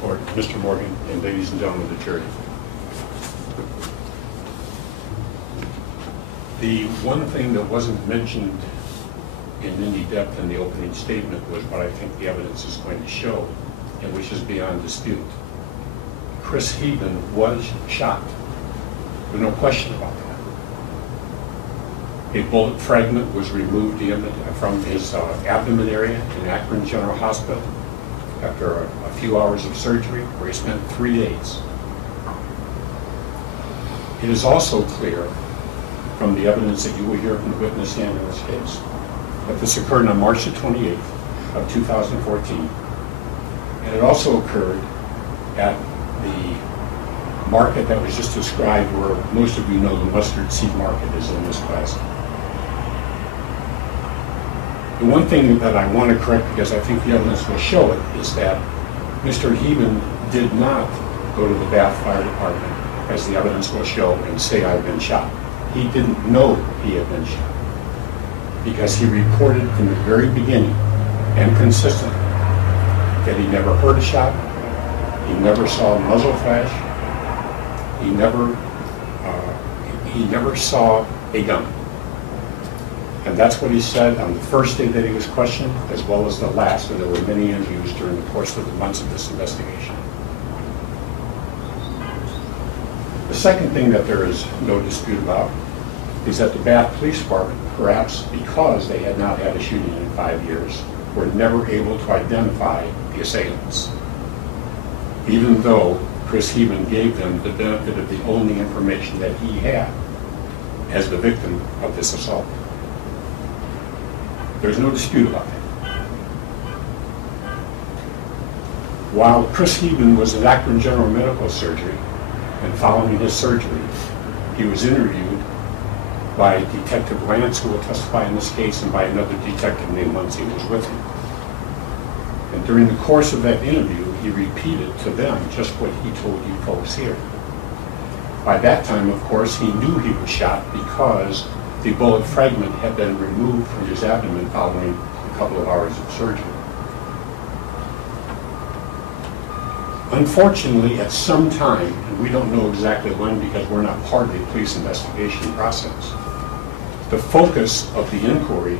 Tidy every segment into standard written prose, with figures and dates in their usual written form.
Court, Mr. Morgan, and ladies and gentlemen of the jury. The one thing that wasn't mentioned in any depth in the opening statement was what I think the evidence is going to show, and which is beyond dispute. Chris Heben was shot. There's no question about that. A bullet fragment was removed from his abdomen area in Akron General Hospital after a few hours of surgery, where he spent 3 days. It is also clear from the evidence that you will hear from the witness stand in this case that this occurred on March the 28th of 2014, and it also occurred at the market that was just described, where most of you know the mustard seed market is in this class. The one thing that I want to correct, because I think the evidence will show it, is that Mr. Heben did not go to the Bath Fire Department, as the evidence will show, and say, "I've been shot." He didn't know he had been shot, because he reported from the very beginning and consistently that he never heard a shot, he never saw a muzzle flash, he never saw a gun. And that's what he said on the first day that he was questioned, as well as the last, and there were many interviews during the course of the months of this investigation. The second thing that there is no dispute about is that the Bath Police Department, perhaps because they had not had a shooting in 5 years, were never able to identify the assailants, even though Chris Heben gave them the benefit of the only information that he had as the victim of this assault. There's no dispute about that. While Chris Heben was at Akron General Medical Surgery, and following his surgery, he was interviewed by Detective Lance, who will testify in this case, and by another detective named Muncie, who was with him. And during the course of that interview, he repeated to them just what he told you folks here. By that time, of course, he knew he was shot because the bullet fragment had been removed from his abdomen following a couple of hours of surgery. Unfortunately, at some time, and we don't know exactly when because we're not part of the police investigation process, the focus of the inquiry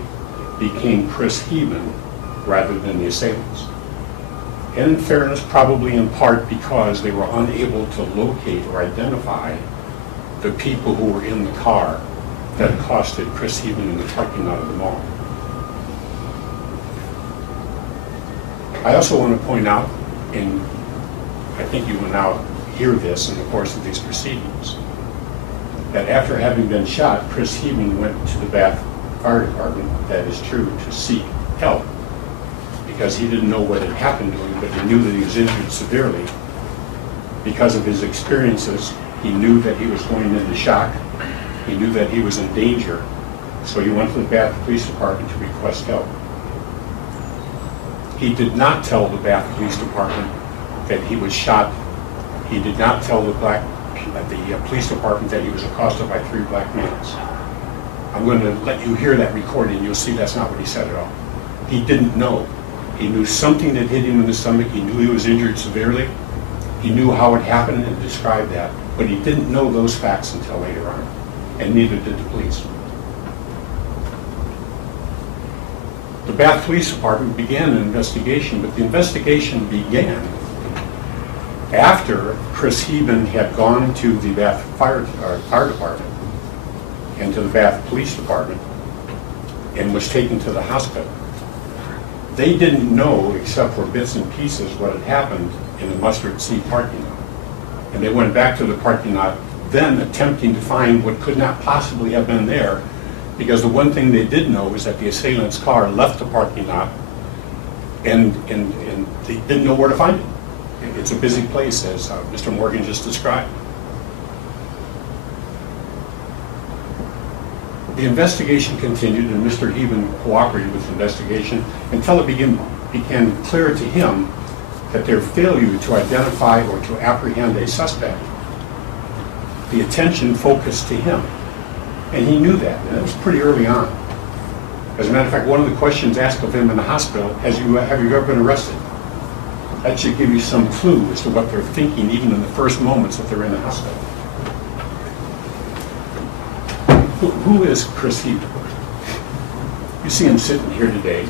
became Chris Heben rather than the assailants. And in fairness, probably in part because they were unable to locate or identify the people who were in the car that accosted Chris Heben in the parking lot of the mall. I also want to point out, and I think you will now hear this in the course of these proceedings, that after having been shot, Chris Heben went to the Bath Fire Department, that is true, to seek help, because he didn't know what had happened to him, but he knew that he was injured severely. Because of his experiences, he knew that he was going into shock. He knew that he was in danger, so he went to the Bath Police Department to request help. He did not tell the Bath Police Department that he was shot. He did not tell the police department that he was accosted by 3 black males. I'm going to let you hear that recording. You'll see that's not what he said at all. He didn't know. He knew something that hit him in the stomach. He knew he was injured severely. He knew how it happened and described that, but he didn't know those facts until later on, and neither did the police. The Bath Police Department began an investigation, but the investigation began after Chris Heben had gone to the Bath Fire Department and to the Bath Police Department and was taken to the hospital. They didn't know, except for bits and pieces, what had happened in the Mustard Seed parking lot. And they went back to the parking lot, then attempting to find what could not possibly have been there, because the one thing they did know was that the assailant's car left the parking lot, and they didn't know where to find it. It's a busy place, as Mr. Morgan just described. The investigation continued, and Mr. Heben cooperated with the investigation until it became clear to him that their failure to identify or to apprehend a suspect, the attention focused to him. And he knew that, and it was pretty early on. As a matter of fact, one of the questions asked of him in the hospital, have you ever been arrested? That should give you some clue as to what they're thinking even in the first moments that they're in the hospital. Who is Chris Heben? You see him sitting here today,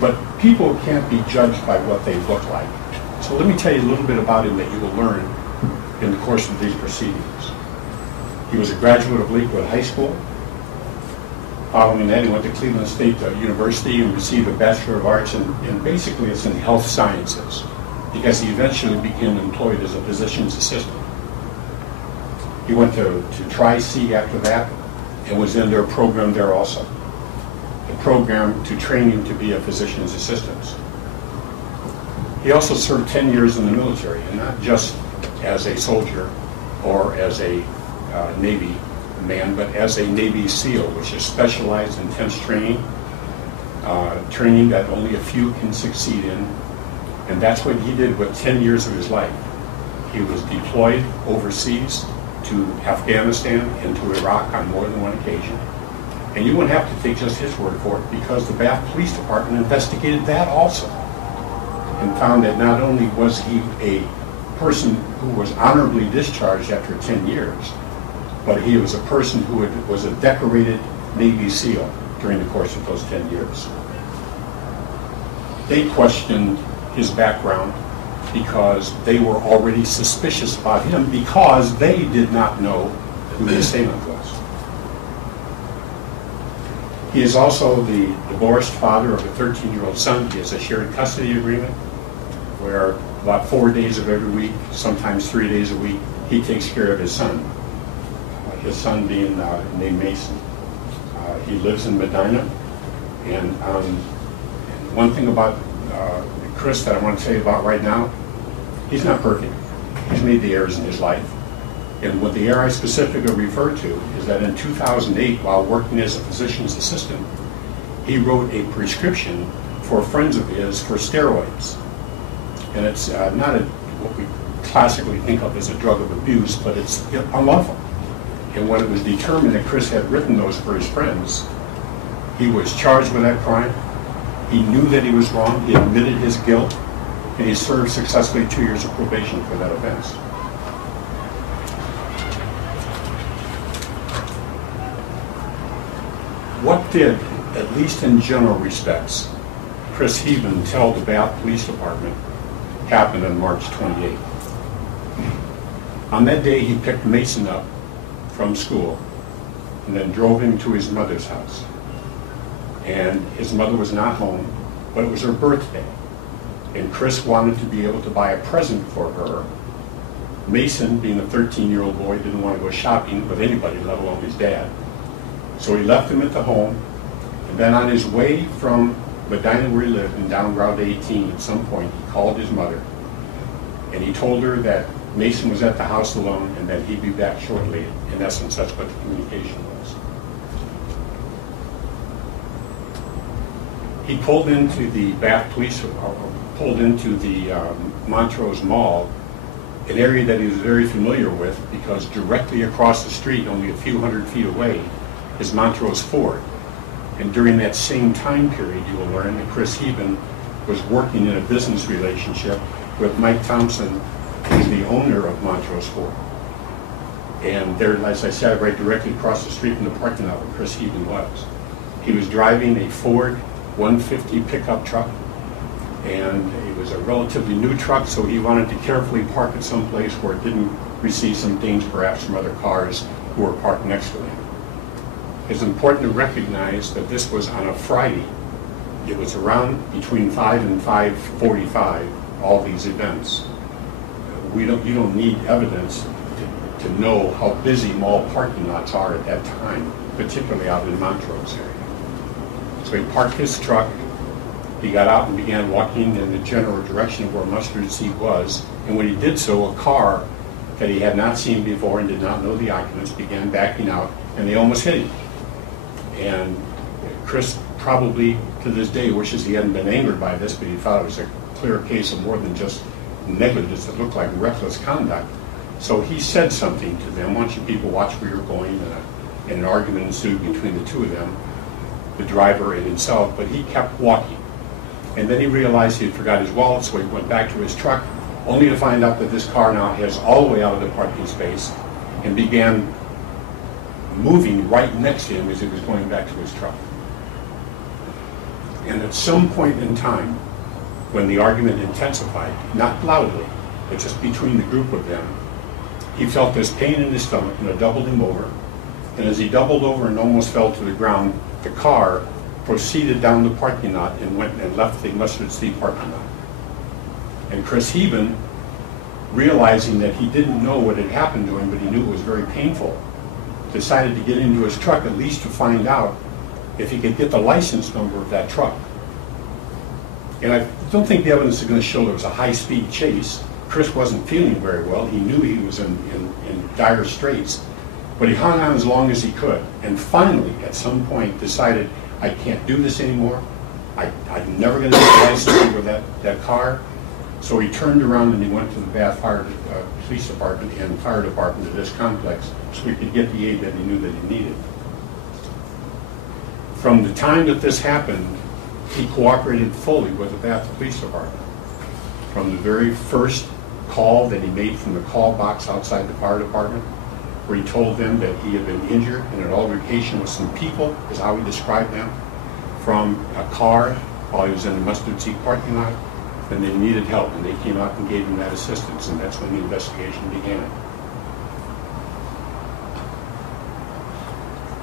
but people can't be judged by what they look like. So let me tell you a little bit about him that you will learn in the course of these proceedings. He was a graduate of Lakewood High School. Following that, he went to Cleveland State University and received a Bachelor of Arts, and basically it's in health sciences, because he eventually became employed as a physician's assistant. He went to Tri-C after that and was in their program there also. The program to train him to be a physician's assistant. He also served 10 years in the military, and not just as a soldier or as a Navy man, but as a Navy SEAL, which is specialized intense training, training that only a few can succeed in. And that's what he did with 10 years of his life. He was deployed overseas to Afghanistan and to Iraq on more than one occasion. And you wouldn't have to take just his word for it, because the Bath Police Department investigated that also and found that not only was he a person who was honorably discharged after 10 years, but he was a person who was a decorated Navy SEAL during the course of those 10 years. They questioned his background because they were already suspicious about him, because they did not know who the assailant was. He is also the divorced father of a 13-year-old son. He has a shared custody agreement where about 4 days of every week, sometimes 3 days a week, he takes care of his son. His son being named Mason. He lives in Medina. And one thing about Chris that I want to tell you about right now, he's not perfect. He's made the errors in his life. And what the error I specifically refer to is that in 2008, while working as a physician's assistant, he wrote a prescription for friends of his for steroids. And it's not what we classically think of as a drug of abuse, but it's unlawful. And when it was determined that Chris had written those for his friends, he was charged with that crime. He knew that he was wrong. He admitted his guilt, and he served successfully 2 years of probation for that offense. What did, at least in general respects, Chris Heben tell the Bath Police Department happened on March 28th? On that day, he picked Mason up from school and then drove him to his mother's house. And his mother was not home, but it was her birthday. And Chris wanted to be able to buy a present for her. Mason, being a 13-year-old boy, didn't want to go shopping with anybody, let alone his dad. So he left him at the home, and then on his way from Medina, where he lived, and down Route 18, at some point, he called his mother, and he told her that Mason was at the house alone and that he'd be back shortly. In essence, that's what the communication was. He pulled into the Bath Police, pulled into the Montrose Mall, an area that he was very familiar with, because directly across the street, only a few hundred feet away, is Montrose Ford. And during that same time period, you will learn that Chris Heben was working in a business relationship with Mike Thompson, who's the owner of Montrose Ford. And there, as I said, right directly across the street from the parking lot where Chris Heben was. He was driving a Ford 150 pickup truck, and it was a relatively new truck, so he wanted to carefully park it someplace where it didn't receive some dings perhaps from other cars who were parked next to him. It's important to recognize that this was on a Friday. It was around between 5 and 5:45, all these events. You don't need evidence to know how busy mall parking lots are at that time, particularly out in Montrose area. So he parked his truck, he got out and began walking in the general direction of where Mustard Seat was, and when he did so, a car that he had not seen before and did not know the occupants began backing out, and they almost hit him. And Chris probably to this day wishes he hadn't been angered by this, but he thought it was a clear case of more than just negligence. It looked like reckless conduct. So he said something to them. I want you people watch where you're going. And an argument ensued between the two of them, the driver and himself, but he kept walking. And then he realized he had forgot his wallet, so he went back to his truck, only to find out that this car now has all the way out of the parking space, and began moving right next to him as he was going back to his truck. And at some point in time, when the argument intensified, not loudly, but just between the group of them, he felt this pain in his stomach, and it doubled him over. And as he doubled over and almost fell to the ground, the car proceeded down the parking lot and went and left the Mustard Seed parking lot. And Chris Heben, realizing that he didn't know what had happened to him, but he knew it was very painful, decided to get into his truck at least to find out if he could get the license number of that truck. And I don't think the evidence is going to show there was a high-speed chase. Chris wasn't feeling very well. He knew he was in dire straits, but he hung on as long as he could, and finally, at some point, decided, I can't do this anymore. I'm never going to get a license over that car. So he turned around and he went to the Bath Police Department and Fire Department of this complex so he could get the aid that he knew that he needed. From the time that this happened, he cooperated fully with the Bath Police Department. From the very first call that he made from the call box outside the fire department, where he told them that he had been injured in an altercation with some people, is how he described them, from a car while he was in the Mustard Seed parking lot, and they needed help, and they came out and gave him that assistance, and that's when the investigation began.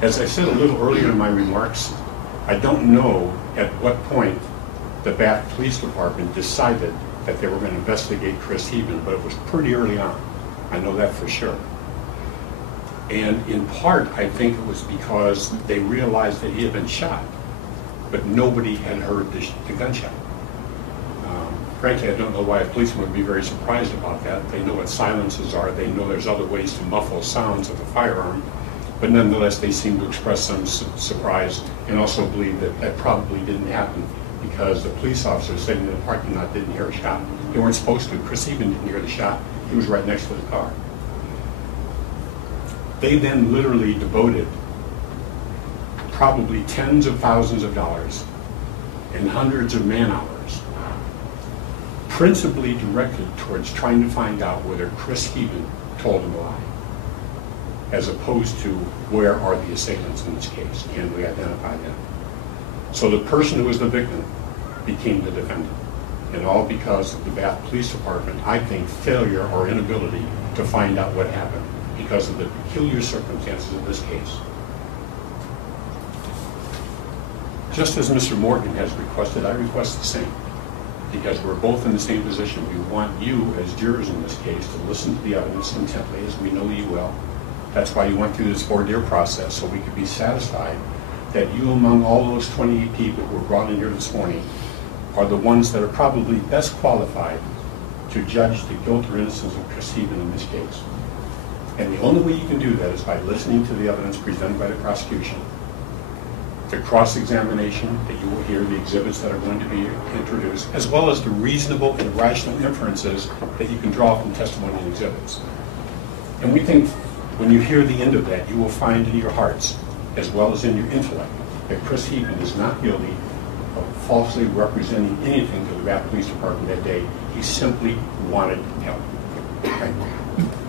As I said a little earlier in my remarks, I don't know at what point the Bath Police Department decided that they were going to investigate Chris Heben, but it was pretty early on. I know that for sure. And in part, I think it was because they realized that he had been shot, but nobody had heard the gunshot. Frankly, I don't know why a policeman would be very surprised about that. They know what silences are. They know there's other ways to muffle sounds of a firearm, but nonetheless, they seem to express some surprise and also believe that that probably didn't happen because the police officer sitting in the parking lot didn't hear a shot. They weren't supposed to. Chris Heben didn't hear the shot. He was right next to the car. They then literally devoted probably tens of thousands of dollars and hundreds of man-hours principally directed towards trying to find out whether Chris Heben told him a lie, as opposed to where are the assailants in this case, and we identify them. So the person who was the victim became the defendant, and all because of the Bath Police Department, I think, failure or inability to find out what happened because of the peculiar circumstances of this case. Just as Mr. Morgan has requested, I request the same, because we're both in the same position. We want you as jurors in this case to listen to the evidence intently, as we know you will. That's why you went through this voir dire process, so we could be satisfied that you, among all those 28 people who were brought in here this morning, are the ones that are probably best qualified to judge the guilt or innocence of Chris Heben in this case. And the only way you can do that is by listening to the evidence presented by the prosecution, the cross-examination that you will hear, the exhibits that are going to be introduced, as well as the reasonable and rational inferences that you can draw from testimony and exhibits. And we think when you hear the end of that, you will find in your hearts, as well as in your intellect, that Chris Heben is not guilty of falsely representing anything to the Bath Police Department that day. He simply wanted help. Thank you.